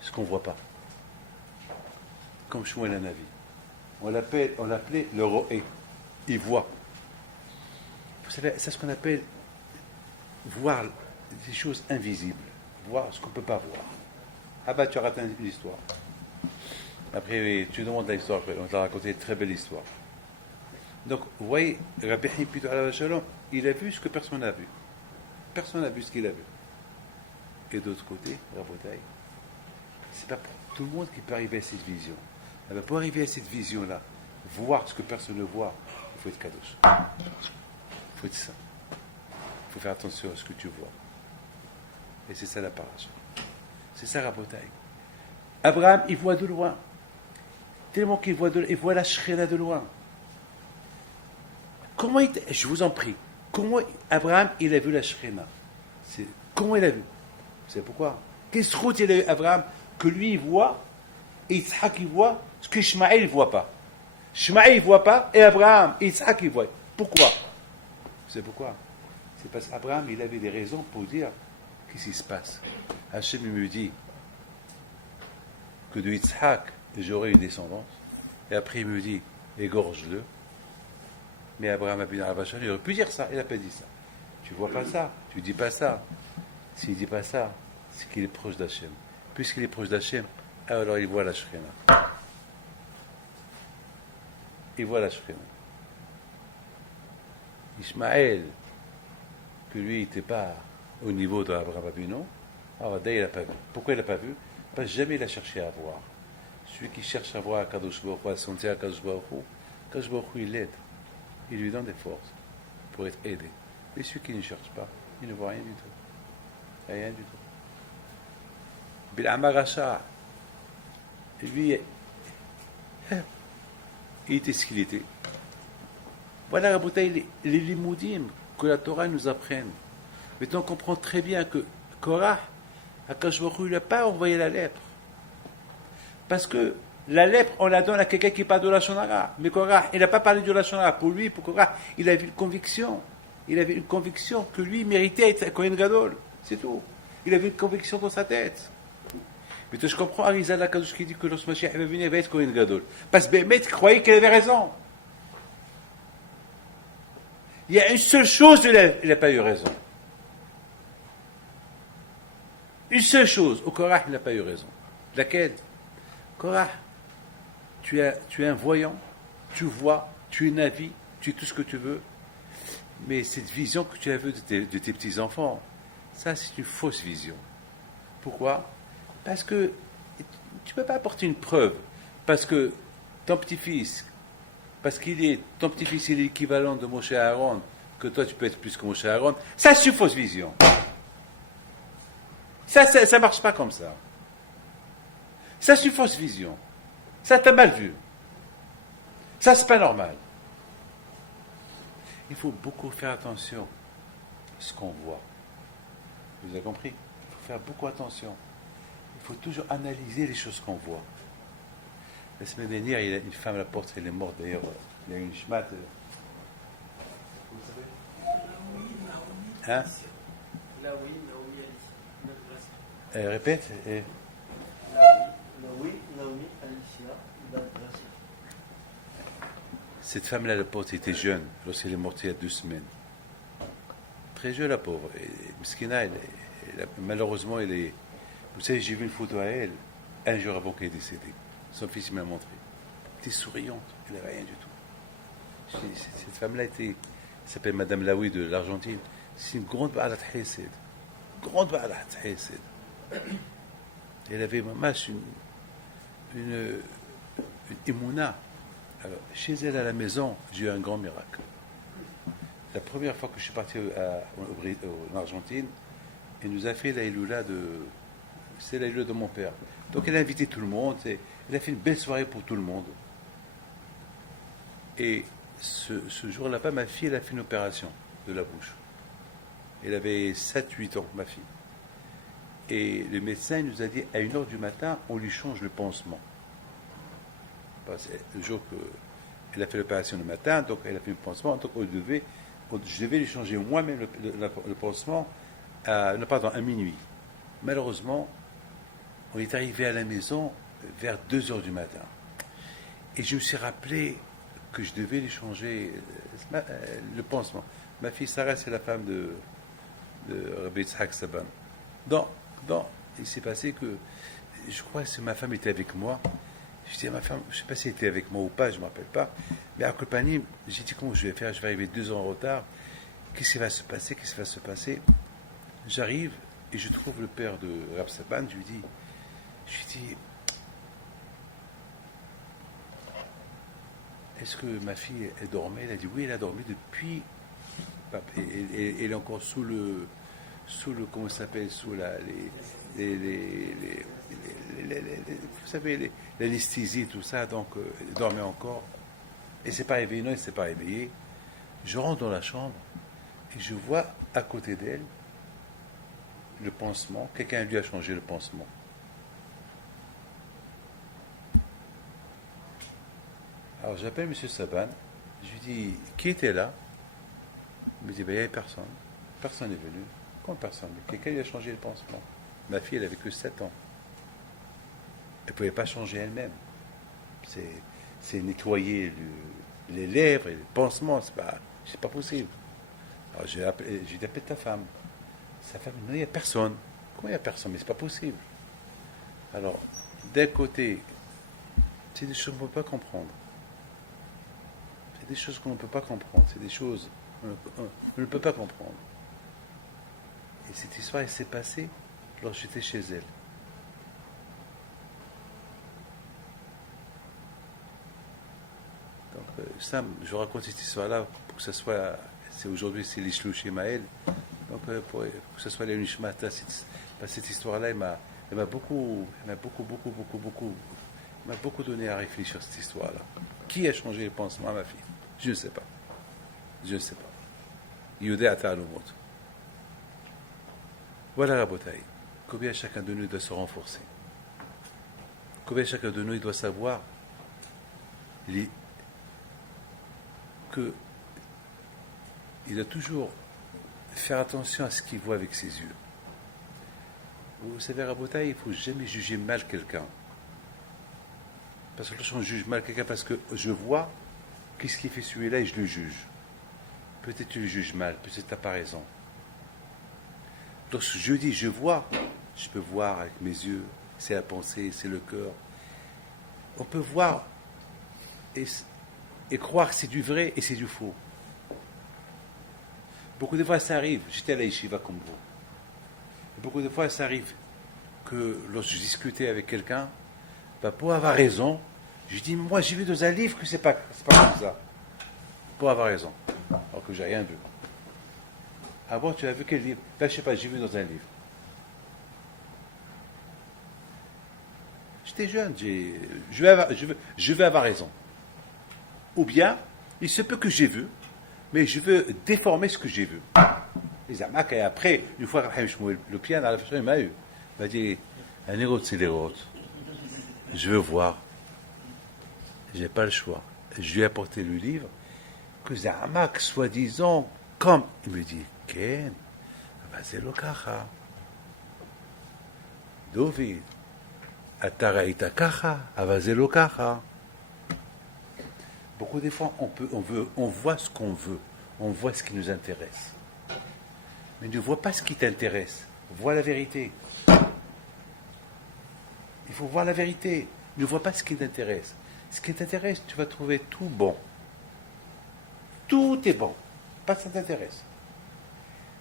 ce qu'on ne voit pas. Comme Shmuel Hanavi. On l'appelait le Ro'é. Il voit. Vous savez, c'est ce qu'on appelle voir des choses invisibles, voir ce qu'on ne peut pas voir. Ah bah tu as raté l'histoire. Après tu demandes l'histoire, on t'a raconté une très belle histoire. Donc vous voyez, Rabbi Haim Pinto il a vu ce que personne n'a vu. Personne n'a vu ce qu'il a vu. Et d'autre côté, Rabotai, c'est pas pour tout le monde qui peut arriver à cette vision. Eh bien, pour arriver à cette vision-là, voir ce que personne ne voit, il faut être kadosh. Il faut être saint. Il faut faire attention à ce que tu vois. Et c'est ça la paracha. C'est ça Rabotai. Abraham, il voit de loin. Tellement qu'il voit de loin. Il voit la Shekhinah de loin. Comment je vous en prie, comment Abraham, il a vu la Shekhinah? Comment il a vu? Vous savez pourquoi? Qu'est-ce que il a eu Abraham? Que lui, il voit, et Yitzhak, il voit, ce que Ishmaël, il ne voit pas. Ishmaël, il ne voit pas, et Abraham, et Yitzhak, il voit. Pourquoi? Vous savez pourquoi? C'est parce qu'Abraham, il avait des raisons pour dire qu'est-ce qui se passe. Hachem, il me dit que de Yitzhak, j'aurai une descendance. Et après, il me dit, égorge-le. Mais Abraham Abin Avachal, il aurait pu dire ça. Il n'a pas dit ça. Tu vois pas ça. Tu dis pas ça. S'il dit pas ça, c'est qu'il est proche d'Hachem. Puisqu'il est proche d'Hachem, alors il voit la Shekhinah. Il voit la Shekhinah. Ishmaël, que lui, il n'était pas au niveau d'Abraham Abino, alors il n'a pas vu. Pourquoi il n'a pas vu? Parce que jamais il a cherché à voir. Celui qui cherche à voir Kadosh Baruch Hu, à sentir Kadosh Baruch Hu, il l'aide. Il lui donne des forces pour être aidé. Et celui qui ne cherche pas, il ne voit rien du tout. Rien du tout. Bil'amar Racha, lui, il était ce qu'il était. Voilà, Rabotai, les limoudim que la Torah nous apprenne. Maintenant, on comprend très bien que Korah, Akash Baruch Hu, il n'a pas envoyé la lèpre. Parce que la lèpre, on la donne à quelqu'un qui parle de la Shonara. Mais Korah, il n'a pas parlé de la Shonara. Pour lui, pour Korah, il avait une conviction. Il avait une conviction que lui méritait être Kohen Gadol. C'est tout. Il avait une conviction dans sa tête. Mais je comprends Arizal Akadosh qui dit que lorsque Mashiach va venir, il va être Kohen Gadol. Parce que Bémet croyait qu'il avait raison. Il y a une seule chose, il n'a pas eu raison. Une seule chose, au Korah, il n'a pas eu raison. Laquelle? Korah, tu es un voyant, tu vois, tu es navi, tu es tout ce que tu veux, mais cette vision que tu as vue de tes petits-enfants, ça c'est une fausse vision. Pourquoi? Parce que tu ne peux pas apporter une preuve, parce que ton petit-fils, ton petit-fils il est l'équivalent de Moshe Aaron, que toi tu peux être plus que Moshe Aaron, ça c'est une fausse vision. Ça ne marche pas comme ça. Ça, c'est une fausse vision. Ça, t'as mal vu. Ça, c'est pas normal. Il faut beaucoup faire attention à ce qu'on voit. Vous avez compris? Il faut faire beaucoup attention. Il faut toujours analyser les choses qu'on voit. La semaine dernière, il y a une femme à la porte, elle est morte d'ailleurs. Il y a une schmat. Vous savez? Hein? Répète. Cette femme-là, la pauvre, était jeune lorsqu'elle est morte il y a 2 semaines. Très jeune, la pauvre. Et Mskina, malheureusement, elle est. Vous savez, j'ai vu une photo à elle, un jour avant qu'elle est décédée. Son fils me l'a montré. Elle était souriante, elle n'avait rien du tout. Cette femme-là elle s'appelle Madame Laoui de l'Argentine. C'est une grande Ba'alat Hesed. Grande Ba'alat Hesed. Elle avait une émouna. Alors, chez elle à la maison, j'ai eu un grand miracle. La première fois que je suis parti en Argentine, elle nous a fait la Iloula c'est la Iloula de mon père. Donc elle a invité tout le monde, elle a fait une belle soirée pour tout le monde. Et ce jour-là, ma fille, elle a fait une opération de la bouche. Elle avait 7-8 ans, ma fille. Et le médecin nous a dit, à 1h du matin, on lui change le pansement. Le jour qu'elle a fait l'opération le matin, donc elle a fait le pansement, donc je devais lui changer moi-même le pansement à minuit. Malheureusement, on est arrivé à la maison vers 2h du matin. Et je me suis rappelé que je devais lui changer le pansement. Ma fille Sarah, c'est la femme de Rabbi Yitzhak Saban. Donc, il s'est passé que, je crois que ma femme était avec moi. Je dis à ma femme, je ne sais pas si elle était avec moi ou pas, je ne me rappelle pas. Mais à Colpani, j'ai dit comment je vais faire, je vais arriver 2 ans en retard. Qu'est-ce qui va se passer? J'arrive et je trouve le père de Rab Saban, je lui dis, est-ce que ma fille, elle dormait? Elle a dit oui, elle a dormi depuis. Et elle est encore sous le comment ça s'appelle, sous vous savez, l'anesthésie, tout ça, donc elle dormait encore. Et c'est pas réveillé, non, elle s'est pas réveillée. Je rentre dans la chambre et je vois à côté d'elle le pansement. Quelqu'un lui a changé le pansement. Alors j'appelle M. Saban, je lui dis, qui était là? Il me dit, il n'y avait personne. Personne n'est venu. Comment personne? Quelqu'un lui a changé le pansement. Ma fille, elle avait que 7 ans. Elle ne pouvait pas changer elle-même. C'est nettoyer les lèvres et le pansement, c'est pas possible. Alors j'ai appelé ta femme. Sa femme, non, il n'y a personne. Comment il n'y a personne? Mais c'est pas possible. Alors, d'un côté, c'est des choses qu'on ne peut pas comprendre. C'est des choses qu'on ne peut pas comprendre. C'est des choses qu'on ne peut pas comprendre. Et cette histoire, elle s'est passée lorsque j'étais chez elle. Donc, ça, je raconte cette histoire-là pour que ça soit. Aujourd'hui, c'est l'Ishlouch et Maël. Donc, pour que ce soit les Nishmata, cette histoire-là, Il m'a beaucoup donné à réfléchir cette histoire-là. Qui a changé les pansements à ma fille? Je ne sais pas. Je ne sais pas. Yudé Ta'alumot. Voilà la bataille. Combien chacun de nous doit se renforcer? Combien chacun de nous doit savoir que il doit toujours faire attention à ce qu'il voit avec ses yeux. Vous savez, Rabotai, il ne faut jamais juger mal quelqu'un. Parce que lorsqu'on juge mal quelqu'un, parce que je vois qu'est-ce qu'il fait celui-là et je le juge. Peut-être tu le juges mal, peut-être tu n'as pas raison. Lorsque je dis je vois, je peux voir avec mes yeux, c'est la pensée, c'est le cœur. On peut voir et croire que c'est du vrai et c'est du faux. Beaucoup de fois ça arrive, j'étais à la yeshiva comme vous. Beaucoup de fois ça arrive que lorsque je discutais avec quelqu'un, pour avoir raison, je dis moi j'ai vu dans un livre que c'est pas comme ça. Pour avoir raison, alors que j'ai rien vu. Ah bon, tu as vu quel livre? Là, je sais pas, j'ai vu dans un livre. J'étais jeune, je veux avoir raison. Ou bien, il se peut que j'ai vu, mais je veux déformer ce que j'ai vu. Les Amak, et après, une fois que le piano à la fin, il m'a eu. Il m'a dit, un héros, c'est les autres. Je veux voir. J'ai pas le choix. Je lui ai apporté le livre que Zahamak, soi-disant, comme. Il me dit, Ken, c'est le kacha. David, Ataraïta kacha, avazelo kacha. Beaucoup des fois, on voit ce qu'on veut, on voit ce qui nous intéresse. Mais ne vois pas ce qui t'intéresse, vois la vérité. Il faut voir la vérité, ne vois pas ce qui t'intéresse. Ce qui t'intéresse, tu vas trouver tout bon. Tout est bon, pas ça t'intéresse.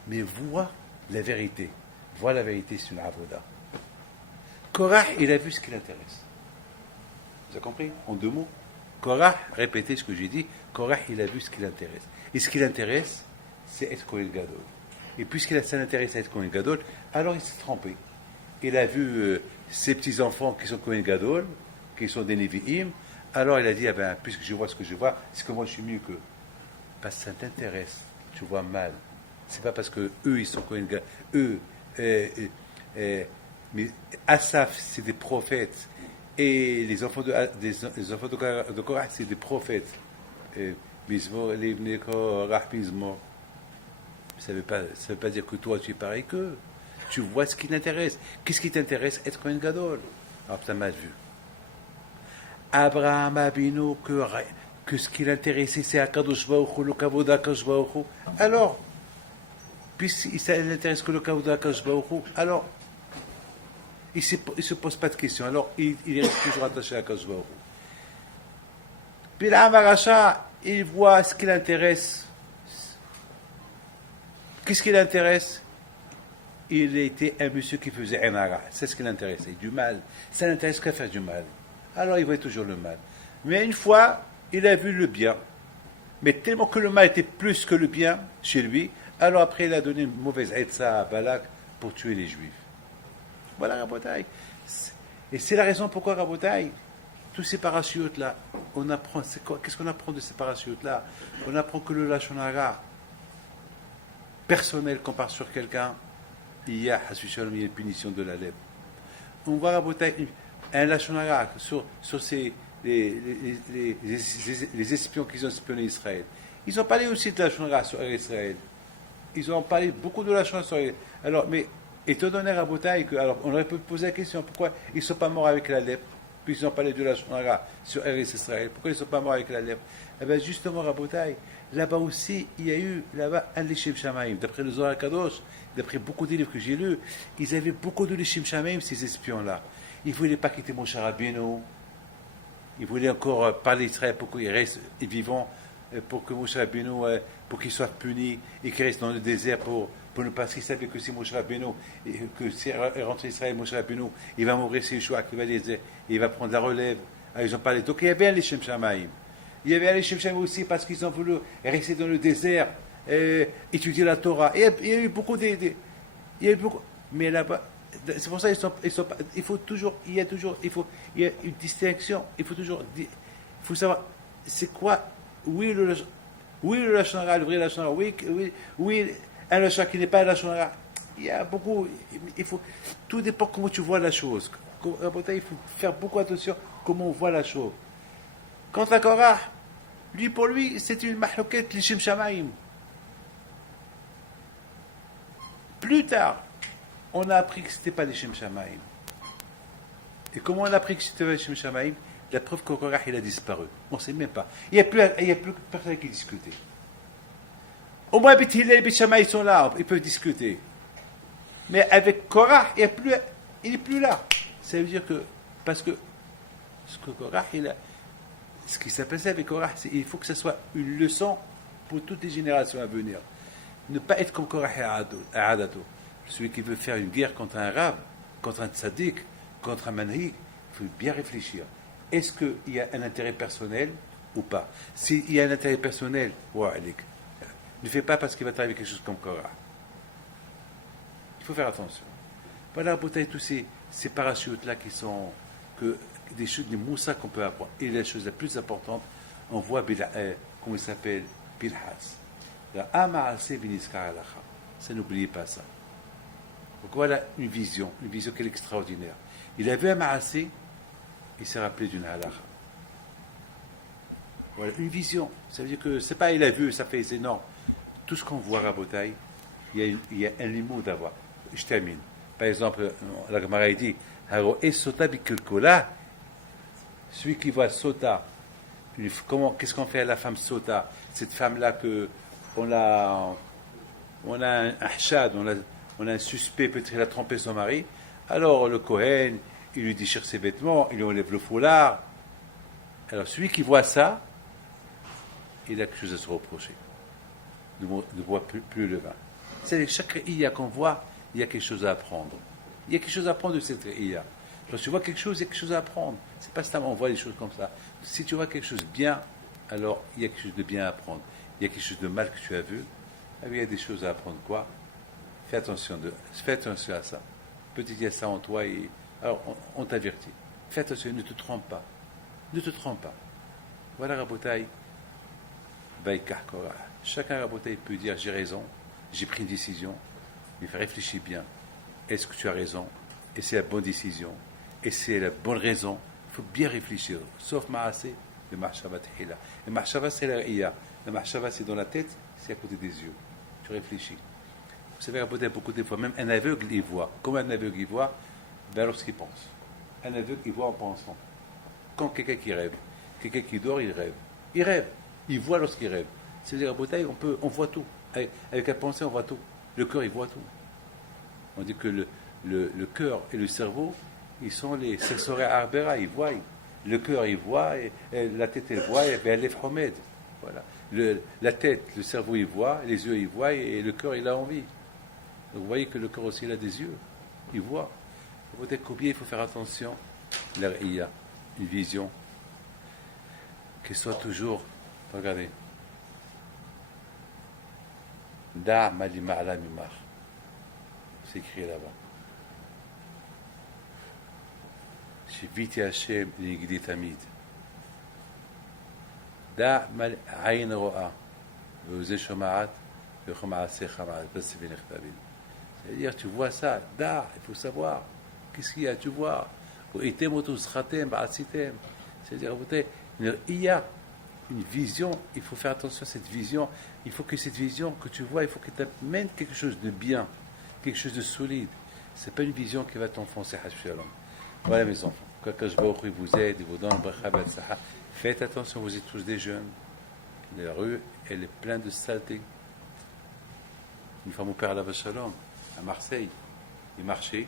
Mais vois la vérité. Vois la vérité, c'est une avoda. Korah, il a vu ce qui l'intéresse. Vous avez compris? En deux mots. Korah, répétez ce que j'ai dit, Korah, il a vu ce qui l'intéresse. Et ce qui l'intéresse, c'est être Kohen Gadol. Et puisqu'il s'intéresse à être Kohen Gadol, alors il s'est trompé. Il a vu ses petits-enfants qui sont Kohen Gadol, qui sont des Nevi'im, alors il a dit, ah ben, puisque je vois ce que je vois, c'est que moi je suis mieux qu'eux. Parce que ça t'intéresse, tu vois mal. C'est pas parce que eux, ils sont Kohen Gadol, mais Asaph, c'est des prophètes, et les enfants de Korah, c'est des prophètes. Bizmor, Libne, Korah, Bizmor. Ça ne veut pas dire que toi, tu es pareil qu'eux. Tu vois ce qui t'intéresse. Qu'est-ce qui t'intéresse? Être Kohen Gadol. Alors, tu as mal vu. Abraham Abinu, que ce qui l'intéressait, c'est Akadosh Baruch Hu, le kavod d'Akadosh Baruch Hu. Alors, puisqu'il n'intéresse que le kavod d'Akadosh Baruch Hu, alors, il ne se pose pas de questions. Alors, il reste toujours attaché à Akadosh Baruch Hu. Puis là, Maracha, il voit ce qui l'intéresse. Qu'est-ce qui l'intéresse? Il était un monsieur qui faisait un ara. C'est ce qui l'intéressait, du mal. Ça n'intéresse qu'à faire du mal. Alors, il voyait toujours le mal. Mais une fois, il a vu le bien. Mais tellement que le mal était plus que le bien chez lui, alors après, il a donné une mauvaise etza à Balak pour tuer les Juifs. Voilà Rabotai. Et c'est la raison pourquoi Rabotai, tous ces parachutes-là, on apprend, c'est quoi? Qu'est-ce qu'on apprend de ces parachutes-là? On apprend que le Lachon Hara personnel qu'on part sur quelqu'un, il y a une punition de la lèvre. On va Rabotai, un Lachon Hara sur les espions qui ont espionné Israël. Ils ont parlé aussi de Lachon Hara sur Israël. Ils ont parlé beaucoup de Lachon Hara sur Israël. Alors, mais étant donné à Rabotai, alors on aurait pu poser la question, pourquoi ils ne sont pas morts avec la lèpre, puisqu'ils ont parlé de la Shonara sur Eretz Israël, pourquoi ils ne sont pas morts avec la lèpre? Eh bien justement, Rabotai, là-bas aussi, il y a eu là-bas un Leshem Shamaim. D'après le Zohar Kadosh, d'après beaucoup des livres que j'ai lus, ils avaient beaucoup de Leshem Shamaim, ces espions-là. Ils ne voulaient pas quitter Moshe Rabbeinu, ils voulaient encore parler d'Israël pour qu'il reste vivant, pour que Moshe Rabbeinu, pour qu'il soit puni et qu'il reste dans le désert parce qu'ils savaient que si Moshe Rabbeinu, que si rentre Israël, Moshe Rabbeinu, il va mourir, c'est Yeshua qui va il va prendre la relève. Alors, ils ont parlé. Donc il y avait un Leshem Shamaim. Il y avait un Leshem Shamaim aussi parce qu'ils ont voulu rester dans le désert, étudier la Torah. Et il y a eu beaucoup mais là-bas, C'est pour ça il faut toujours, il y a une distinction. Il faut savoir, c'est quoi, oui le lashon hara, le vrai lashon hara, oui, un lashon qui n'est pas un lashon hara. Il y a beaucoup, tout dépend comment tu vois la chose. Il faut faire beaucoup attention comment on voit la chose. Quant à Korah, pour lui, c'est une mahlouket l'ishim shamaim. Plus tard, on a appris que ce n'était pas l'ishim shamaim. Et comment on a appris que c'était pas l'ishim shamaim? La preuve que Korah, il a disparu. On ne sait même pas. Il n'y a plus personne qui discutait. Au moins, Beth Hillel et Beth Shammai, ils sont là, ils peuvent discuter. Mais avec Korah, il n'est plus là. Ça veut dire que, parce que Korah, ce qui s'est passé avec Korah, il faut que ce soit une leçon pour toutes les générations à venir. Ne pas être comme Korah et Adato. Celui qui veut faire une guerre contre un rab, contre un tzaddik, contre un manhig, il faut bien réfléchir. Est-ce qu'il y a un intérêt personnel ou pas? S'il y a un intérêt personnel, ne fais pas parce qu'il va t'arriver quelque chose comme Korah. Il faut faire attention. Voilà, peut-être tous ces parachutes-là qui sont des moussas qu'on peut apprendre. Et la chose la plus importante, on voit, comment il s'appelle, Bilhas. Ça, n'oubliez pas ça. Donc voilà une vision qui est extraordinaire. Il a vu un ma'asé, il s'est rappelé d'une halakha. Voilà, une vision. Ça veut dire que c'est pas il a vu, ça fait, c'est non. Tout ce qu'on voit à Botaï, il y a un limoud à voir. Je termine. Par exemple, la Gemara dit, celui qui voit Sota, qu'est-ce qu'on fait à la femme Sota? Cette femme-là on a un hachad, on a un suspect, peut-être qu'il a trompé son mari. Alors le Kohen, il lui déchire ses vêtements, il lui enlève le foulard. Alors celui qui voit ça, il a quelque chose à se reprocher. Ne boit plus le vin. C'est chaque ré'iyah qu'on voit, il y a quelque chose à apprendre. Il y a quelque chose à apprendre de cette ré'iyah. Quand tu vois quelque chose, il y a quelque chose à apprendre. C'est pas seulement on voit les choses comme ça. Si tu vois quelque chose de bien, alors il y a quelque chose de bien à apprendre. Il y a quelque chose de mal que tu as vu, il y a des choses à apprendre. Quoi? Fais attention à ça. Peut-être il y a ça en toi et alors on t'avertit. Fais attention, ne te trompe pas. Ne te trompe pas. Voilà Rabotaï. Chacun Rabotaï peut dire j'ai raison, j'ai pris une décision, mais réfléchis bien. Est-ce que tu as raison? Et c'est la bonne décision? Et c'est la bonne raison? Il faut bien réfléchir. Sauf Ma'asé, le Mahshava Tehila. Le Mahshava, c'est la Riya. Le Mahshava, c'est dans la tête, c'est à côté des yeux. Tu réfléchis. Vous savez, Rabotaï, beaucoup de fois, même un aveugle, il voit. Comme un aveugle, il voit, lorsqu'il pense. Un aveugle, il voit en pensant. Quand quelqu'un qui rêve, quelqu'un qui dort, il rêve. Il rêve. Il voit lorsqu'il rêve. C'est-à-dire, à Botaï, on voit tout. Avec la pensée, on voit tout. Le cœur, il voit tout. On dit que le cœur et le cerveau, ils sont les sensoriels arbera, ils voient. Le cœur, il voit, et la tête, elle voit, et elle est fromed. Voilà. La tête, le cerveau, il voit, les yeux, ils voient, et le cœur, il a envie. Donc, vous voyez que le cœur aussi, il a des yeux. Il voit. Peut-être qu'oublier, il faut faire attention. Il y a une vision qui soit toujours. Regardez. Da malima ala mimar. C'est écrit là-bas. Shiviti Hashem ligdi tamid. Da mal ayn ro'a. Ve'uze shoma'at. Ve'chom ha'asecha ma'at. Bas v'nechtabin. C'est-à-dire, tu vois ça. Da, il faut savoir. Qu'est-ce qu'il y a? Tu vois. Ve'item otus chatem ba'asitem. C'est-à-dire, il y a une vision, il faut faire attention à cette vision. Il faut que cette vision que tu vois, il faut que tu amènes quelque chose de bien, quelque chose de solide. Ce n'est pas une vision qui va t'enfoncer. Voilà mes enfants. Quand je vous aide, il vous donne faites attention, vous êtes tous des jeunes. La rue, elle est pleine de saleté. Une fois mon père à Shalom, à Marseille, il marchait,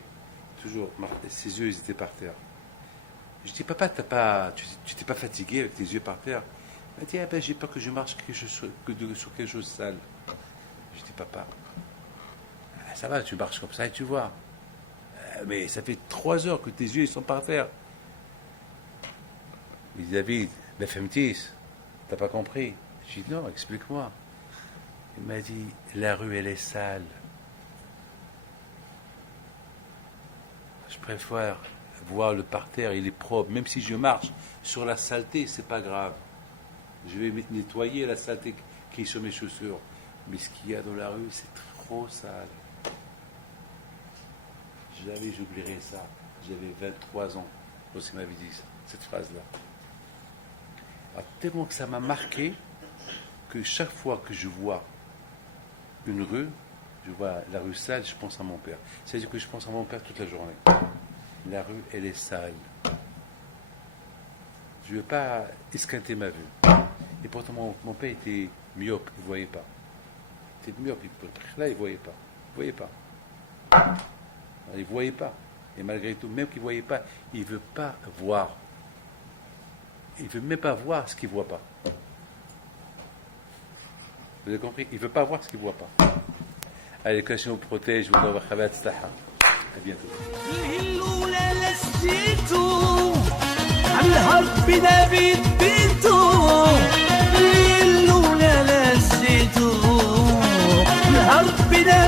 toujours, ses yeux ils étaient par terre. Je dis, papa, tu t'es pas fatigué avec tes yeux par terre? Il m'a dit, j'ai peur que je marche sur quelque chose de sale. Je dis, papa, ça va, tu marches comme ça et tu vois. Mais ça fait 3 heures que tes yeux ils sont par terre. Il dit, David, la femtis, t'as pas compris? Je dis, non, explique-moi. Il m'a dit, la rue, elle est sale. Je préfère voir le parterre, il est propre. Même si je marche sur la saleté, c'est pas grave. Je vais nettoyer la saleté qui est sur mes chaussures. Mais ce qu'il y a dans la rue, c'est trop sale. Jamais j'oublierai ça. J'avais 23 ans lorsqu'il m'avait dit cette phrase-là. Alors, tellement que ça m'a marqué que chaque fois que je vois une rue, je vois la rue sale, je pense à mon père. C'est-à-dire que je pense à mon père toute la journée. La rue, elle est sale. Je ne veux pas esquinter ma vue. Et pourtant, mon père était myope, il ne voyait pas. Il était myope, là, il ne voyait pas. Il ne voyait pas. Il ne voyait pas. Et malgré tout, même qu'il ne voyait pas, il ne veut pas voir. Il ne veut même pas voir ce qu'il ne voit pas. Vous avez compris? Il ne veut pas voir ce qu'il ne voit pas. Allez, que je vous protège, vous donne à bientôt. الحرب بنا